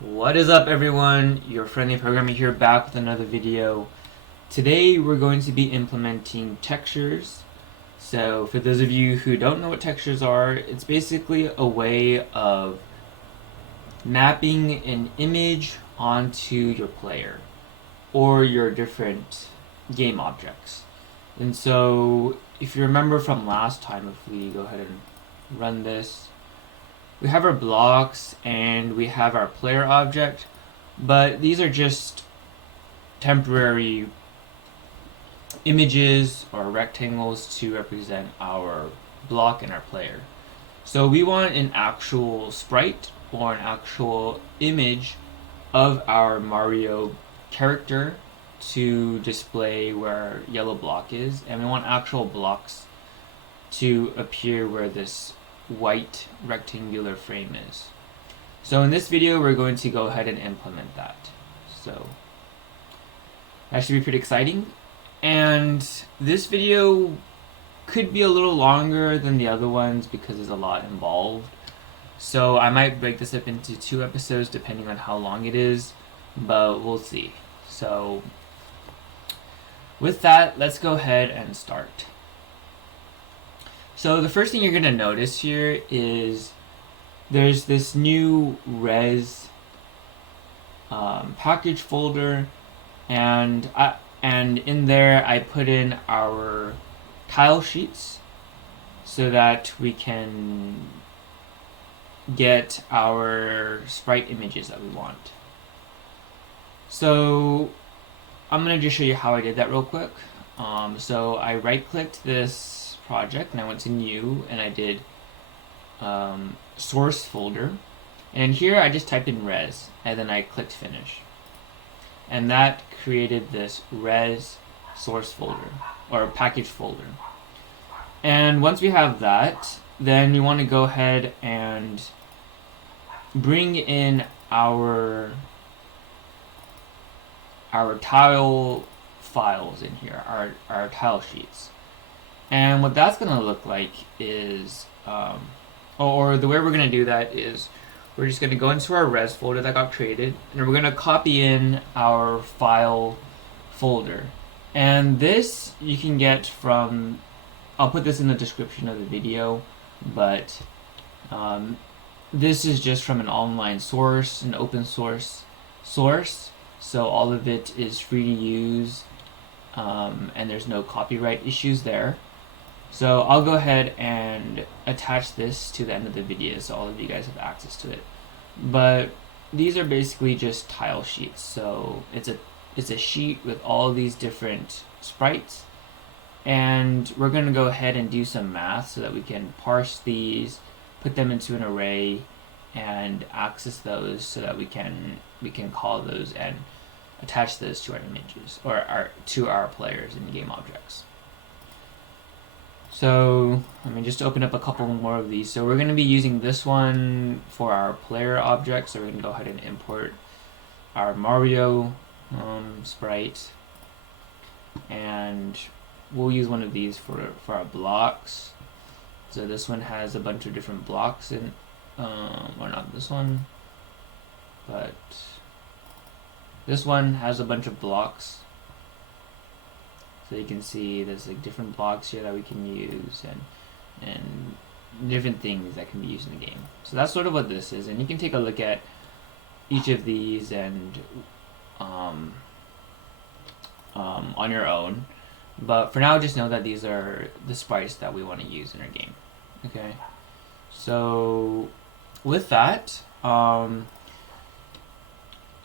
What is up, everyone? Your friendly programmer here, back with another video. Today we're going to be implementing textures. So for those of you who don't know what textures are, it's basically a way of mapping an image onto your player or your different game objects. And so if you remember from last time, if we go ahead and run this, we have our blocks and we have our player object, but these are just temporary images or rectangles to represent our block and our player. So we want an actual sprite or an actual image of our Mario character to display where yellow block is, and we want actual blocks to appear where this white rectangular frame is. So in this video we're going to go ahead and implement that. So that should be pretty exciting. And this video could be a little longer than the other ones because there's a lot involved. So I might break this up into 2 episodes depending on how long it is, but we'll see. So with that, let's go ahead and start. So the first thing you're going to notice here is there's this new res package folder, and in there I put in our tile sheets so that we can get our sprite images that we want. So I'm going to just show you how I did that real quick. So I right-clicked this project and I went to new and I did source folder, and here I just typed in res and then I clicked finish, and that created this res source folder or package folder. And once we have that, then we want to go ahead and bring in our tile files in here, our tile sheets. And what that's going to look like is, or the way we're going to do that is, we're just going to go into our res folder that got created, and we're going to copy in our file folder. And this you can get from, I'll put this in the description of the video, but this is just from an online source, an open source source, so all of it is free to use, and there's no copyright issues there. So I'll go ahead and attach this to the end of the video so all of you guys have access to it. But these are basically just tile sheets. So it's a sheet with all these different sprites, and we're going to go ahead and do some math so that we can parse these, put them into an array, and access those so that we can call those and attach those to our images or to our players in the game objects. So let me just open up a couple more of these. So we're going to be using this one for our player object. So we're going to go ahead and import our Mario sprite, and we'll use one of these for our blocks. So this one has a bunch of different blocks in, or not this one, but this one has a bunch of blocks. So you can see there's like different blocks here that we can use, and different things that can be used in the game. So that's sort of what this is, and you can take a look at each of these and on your own. But for now, just know that these are the sprites that we want to use in our game. Okay. So with that, so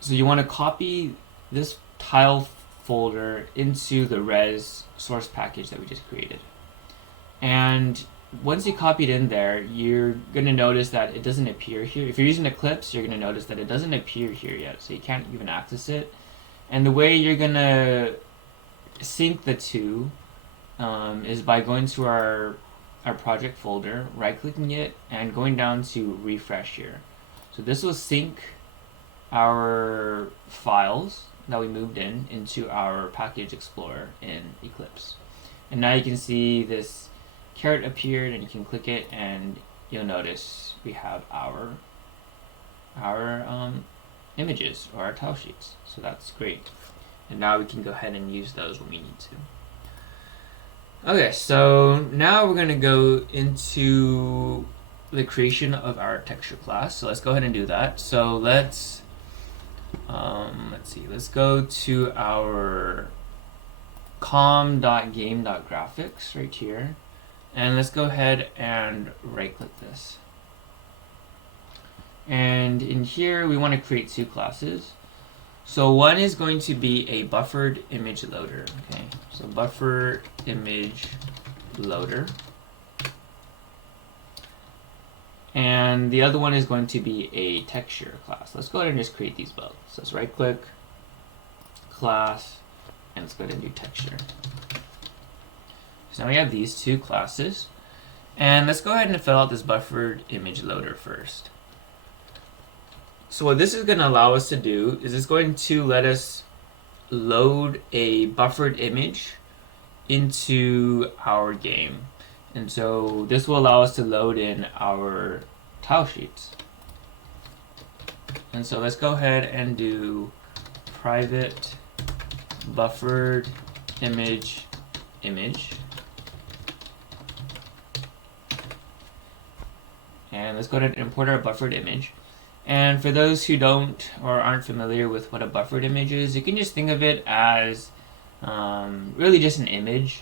you want to copy this tile folder into the res source package that we just created. And once you copy it in there, you're going to notice that it doesn't appear here. If you're using Eclipse, you're going to notice that it doesn't appear here yet, so you can't even access it. And the way you're going to sync the two is by going to our project folder, right-clicking it, and going down to refresh here. So this will sync our files that we moved into our package explorer in Eclipse. And now you can see this caret appeared, and you can click it and you'll notice we have our images or our tile sheets. So that's great. And now we can go ahead and use those when we need to. Okay, so now we're going to go into the creation of our texture class. So let's go ahead and do that. So let's see. Let's go to our com.game.graphics right here. And let's go ahead and right-click this. And in here, we want to create two classes. So one is going to be a buffered image loader. Okay, so buffer image loader. And the other one is going to be a texture class. Let's go ahead and just create these both. So let's right-click, class, and let's go ahead and do texture. So now we have these two classes. And let's go ahead and fill out this buffered image loader first. So what this is going to allow us to do is it's going to let us load a buffered image into our game. And so this will allow us to load in our tile sheets. And so let's go ahead and do private buffered image. And let's go ahead and import our buffered image. And for those who don't or aren't familiar with what a buffered image is, you can just think of it as really just an image.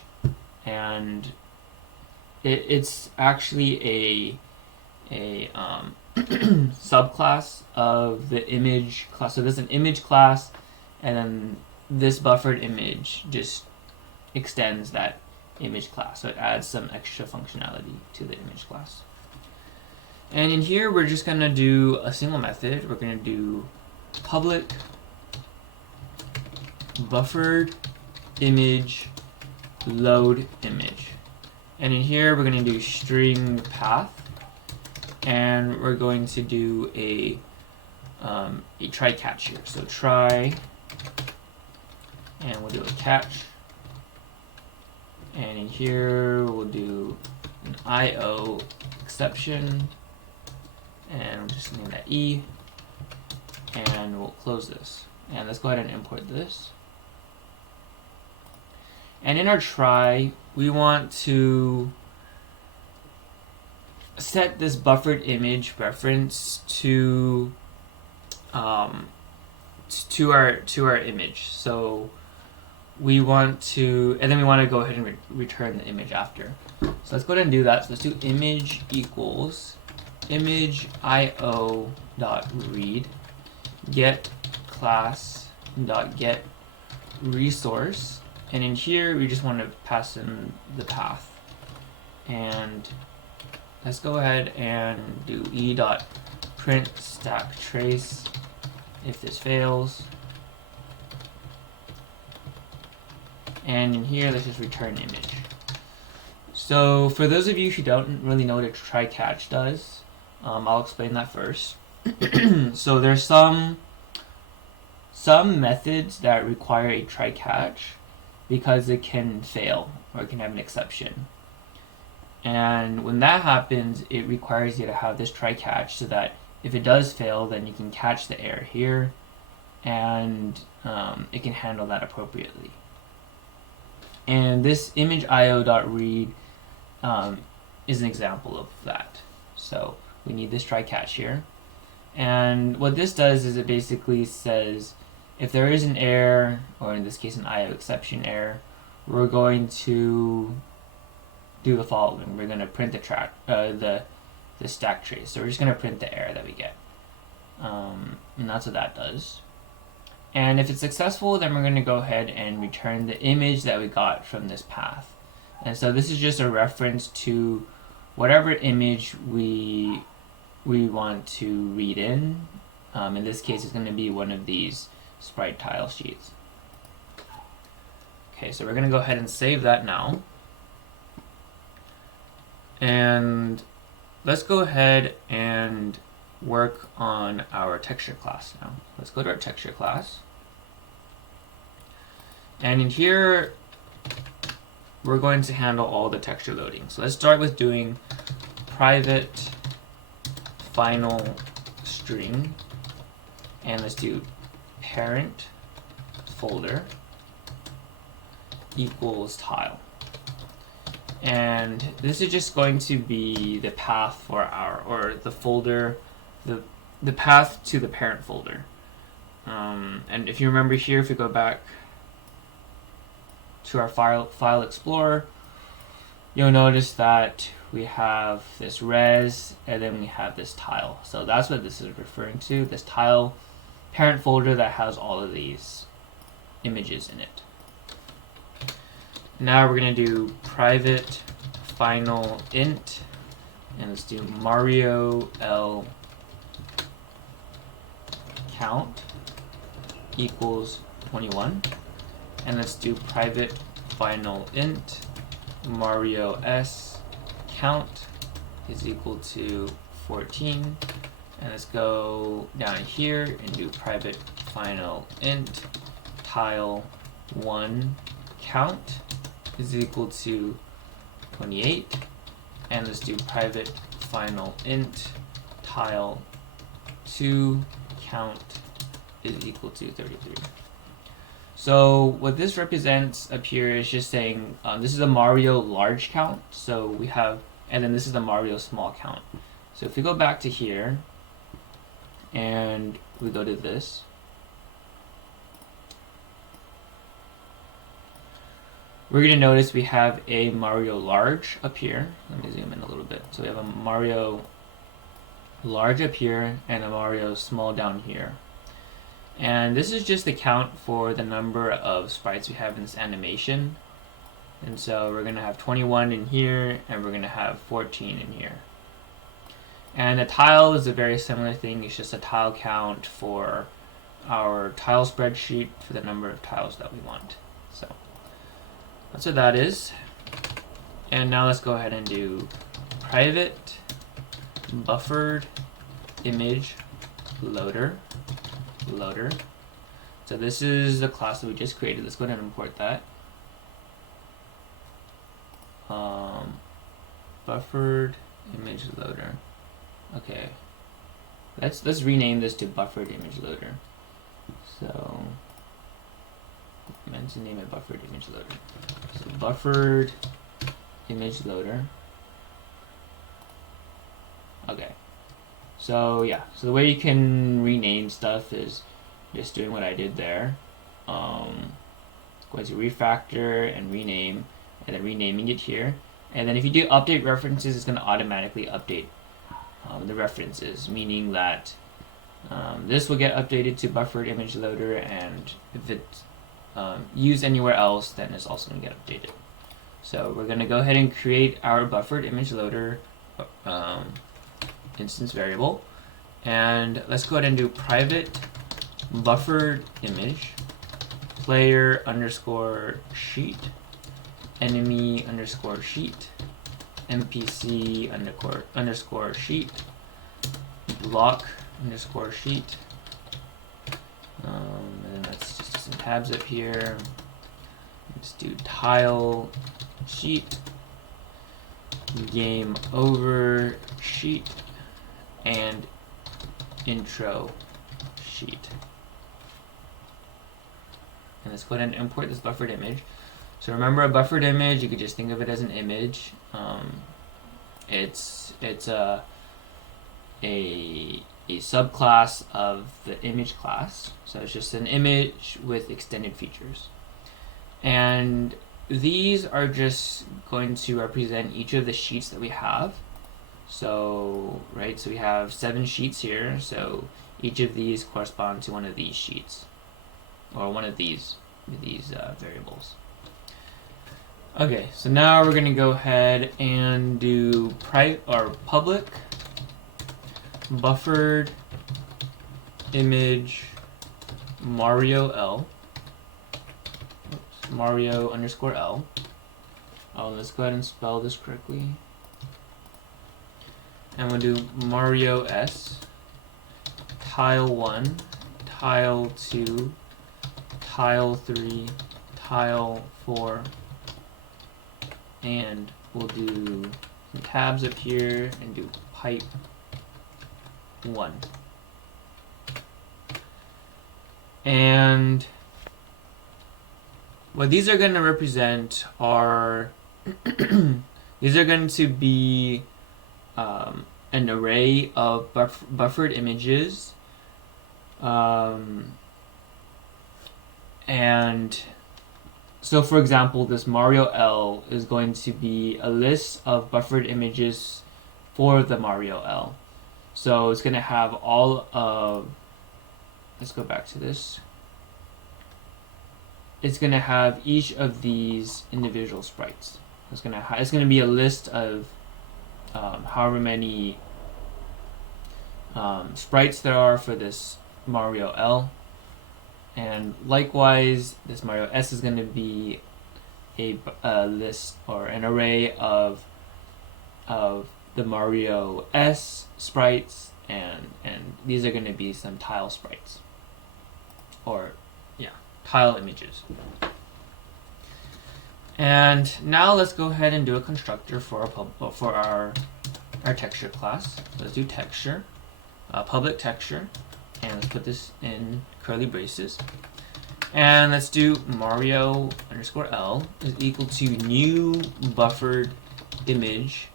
And it's actually a subclass of the image class. So there's an image class, and then this buffered image just extends that image class. So it adds some extra functionality to the image class. And in here, we're just going to do a single method. We're going to do public buffered image load image. And in here, we're going to do string path. And we're going to do a try catch here. So try, and we'll do a catch. And in here, we'll do an IO exception. And we'll just name that E, and we'll close this. And let's go ahead and import this. And in our try, we want to set this buffered image reference to our image. So we want to, and then we want to go ahead and return the image after. So let's go ahead and do that. So let's do image equals image io.read get class.get resource, and in here we just want to pass in the path. And let's go ahead and do e.print stack trace if this fails. And in here, let's just return image. So for those of you who don't really know what a try catch does, I'll explain that first. So there's some methods that require a try catch because it can fail or it can have an exception. And when that happens, it requires you to have this try catch so that if it does fail, then you can catch the error here, and it can handle that appropriately. And this image io.read is an example of that. So we need this try catch here. And what this does is it basically says if there is an error, or in this case an IO exception error, we're going to do the following. We're going to print the stack trace. So we're just going to print the error that we get. And that's what that does. And if it's successful, then we're going to go ahead and return the image that we got from this path. And so this is just a reference to whatever image we want to read in. In this case, it's going to be one of these sprite tile sheets. Okay, so we're going to go ahead and save that now. And let's go ahead and work on our texture class now. Let's go to our texture class. And in here, we're going to handle all the texture loading. So let's start with doing private final string And let's do parent folder equals tile. And this is just going to be the path for our, or the folder, the path to the parent folder. And if you remember here, if we go back to our file explorer, you'll notice that we have this res and then we have this tile. So that's what this is referring to, this tile parent folder that has all of these images in it. Now we're going to do private final int, and let's do Mario L count equals 21, and let's do private final int Mario S count is equal to 14, and let's go down here and do private final int tile 1 count is equal to 28, and let's do private final int tile 2 count is equal to 33. So what this represents up here is just saying this is a Mario large count, so we have, and then this is the Mario small count. So if we go back to here and we go to this, we're going to notice we have a Mario large up here. Let me zoom in a little bit. So we have a Mario large up here and a Mario small down here. And this is just the count for the number of sprites we have in this animation. And so we're going to have 21 in here, and we're going to have 14 in here. And a tile is a very similar thing. It's just a tile count for our tile spreadsheet for the number of tiles that we want. So that's what that is. And now let's go ahead and do private buffered image loader. So this is the class that we just created. Let's go ahead and import that. Buffered image loader. Okay. Let's rename this to buffered image loader. So I meant to name it buffered image loader. So buffered image loader. Okay. So yeah, so the way you can rename stuff is just doing what I did there. Going to refactor and rename, and then renaming it here. And then if you do update references, it's going to automatically update the references, meaning that this will get updated to buffered image loader, and if it's used anywhere else, then it's also going to get updated. So we're going to go ahead and create our buffered image loader instance variable, and let's go ahead and do private buffered image player underscore sheet enemy underscore sheet npc underscore sheet block underscore sheet, and then let's just do some tabs up here. Let's do tile sheet game over sheet and intro sheet. And let's go ahead and import this buffered image. So remember, a buffered image, you could just think of it as an image. It's a subclass of the image class. So it's just an image with extended features. And these are just going to represent each of the sheets that we have. So, right, so we have 7 sheets here, so each of these correspond to one of these sheets, or one of these variables. Okay, so now we're going to go ahead and do public buffered image Mario L. Oops, Mario underscore L. Oh, let's go ahead and spell this correctly. And we'll do Mario S, tile 1, tile 2, tile 3, tile 4, and we'll do some tabs up here and do pipe 1. And what these are going to represent are these are going to be an array of buffered images, and so for example, this Mario L is going to be a list of buffered images for the Mario L. So it's going to have all of, let's go back to this. It's going to have each of these individual sprites. It's going to be a list of however many sprites there are for this Mario L. And likewise, this Mario S is going to be a list or an array of the Mario S sprites, and these are going to be some tile sprites, or tile images. And now let's go ahead and do a constructor for our texture class. So let's do texture, public texture, and let's put this in curly braces. And let's do Mario underscore L is equal to new buffered image,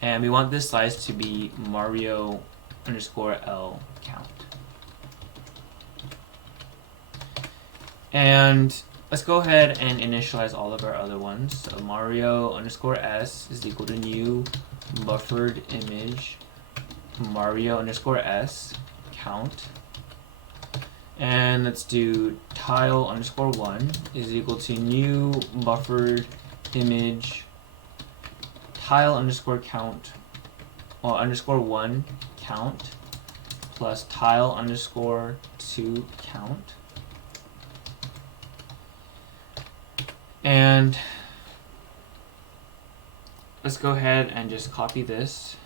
and we want this size to be Mario underscore L count. And let's go ahead and initialize all of our other ones. So Mario underscore S is equal to new buffered image Mario underscore S count. And let's do tile underscore 1 is equal to new buffered image tile underscore count, or underscore 1 count plus tile underscore 2 count. And let's go ahead and just copy this,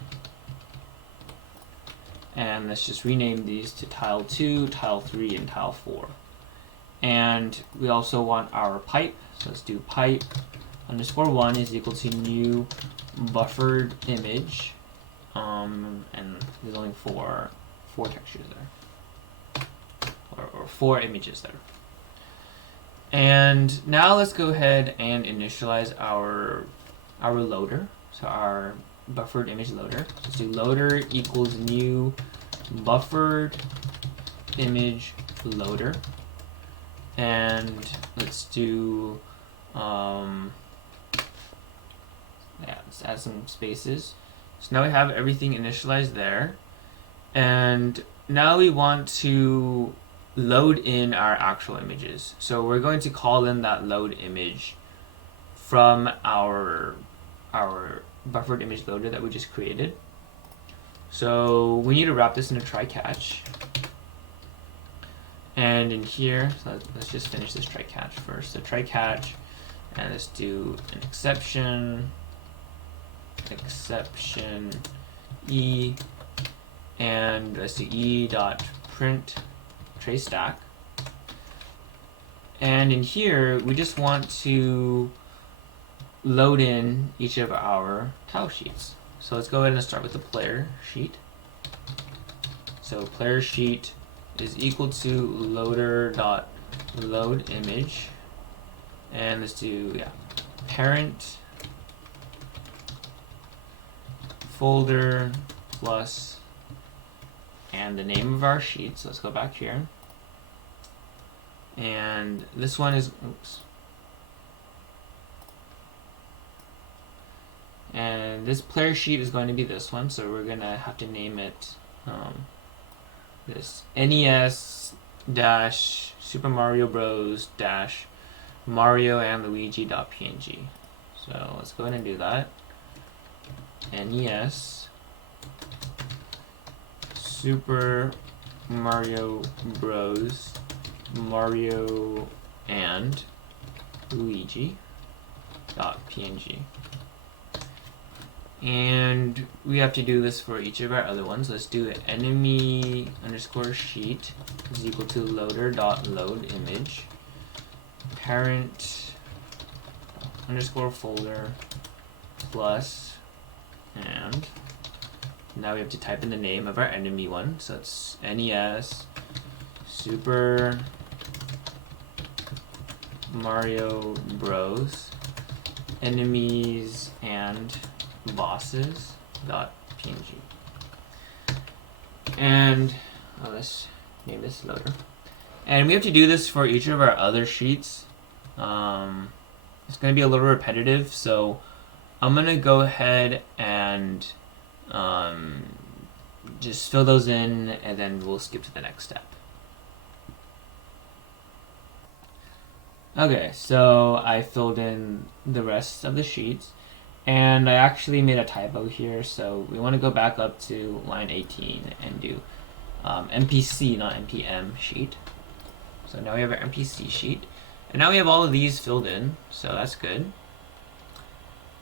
and let's just rename these to tile 2, tile 3, and tile 4. And we also want our pipe, so let's do pipe underscore 1 is equal to new buffered image, and there's only four textures there, or 4 images there. And now let's go ahead and initialize our loader, so our buffered image loader. Let's do loader equals new buffered image loader, and let's do let's add some spaces. So now we have everything initialized there, and now we want to load in our actual images. So we're going to call in that load image from our buffered image loader that we just created. So we need to wrap this in a try catch. And in here, so let's just finish this try catch first. So try catch, and let's do an exception E, and let's do E dot print trace stack. And in here, we just want to load in each of our tile sheets. So let's go ahead and start with the player sheet. So player sheet is equal to loader dot load image, and let's do parent folder plus and the name of our sheet. So let's go back here, and this one is and this player sheet is going to be this one, so we're gonna have to name it this NES dash Super Mario Bros dash Mario and Luigi .png. So let's go ahead and do that. NES Super Mario Bros Mario and Luigi .png. And we have to do this for each of our other ones. Let's do it. Enemy underscore sheet is equal to loader dot load image, parent underscore folder plus, and now we have to type in the name of our enemy one. So it's NES Super Mario Bros. Enemies and bosses .png. And let's name this loader. And we have to do this for each of our other sheets. It's going to be a little repetitive, so I'm going to go ahead and just fill those in, and then we'll skip to the next step. Okay, so I filled in the rest of the sheets, and I actually made a typo here, so we want to go back up to line 18 and do MPC, not NPM sheet. So now we have our MPC sheet, and now we have all of these filled in, so that's good.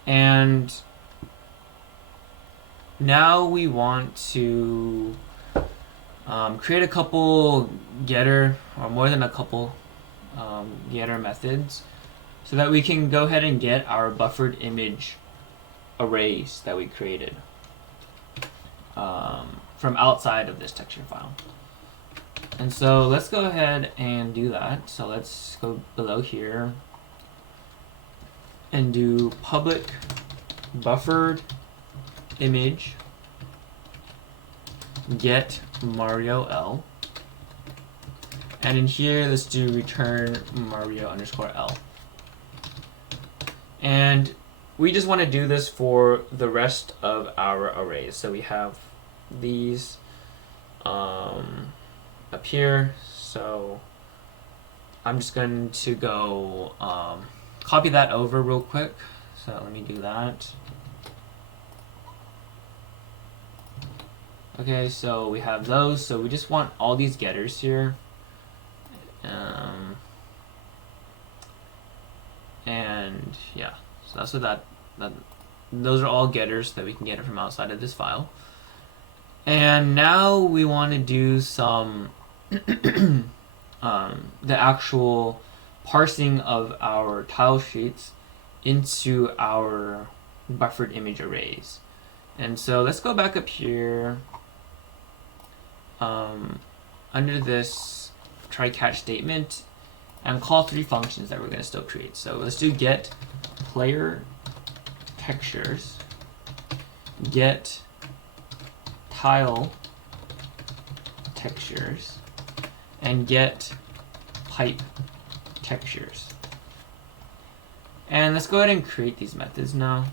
And now we want to create a couple getter, or more than a couple getter methods, so that we can go ahead and get our buffered image arrays that we created from outside of this texture file. And so let's go ahead and do that. So let's go below here and do public buffered image get Mario L. And in here, let's do return Mario _ L. And we just want to do this for the rest of our arrays. So we have these up here. So I'm just going to go copy that over real quick. So let me do that. Okay, so we have those. So we just want all these getters here. And yeah, so that's what those are all getters that we can get from outside of this file. And now we want to do some the actual parsing of our tile sheets into our buffered image arrays. And so let's go back up here under this try catch statement and call 3 functions that we're going to still create. So let's do get player textures, get tile textures, and get pipe textures. And let's go ahead and create these methods now.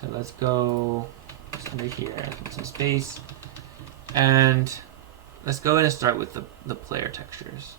So let's go just under here, add some space, and let's go ahead and start with the player textures.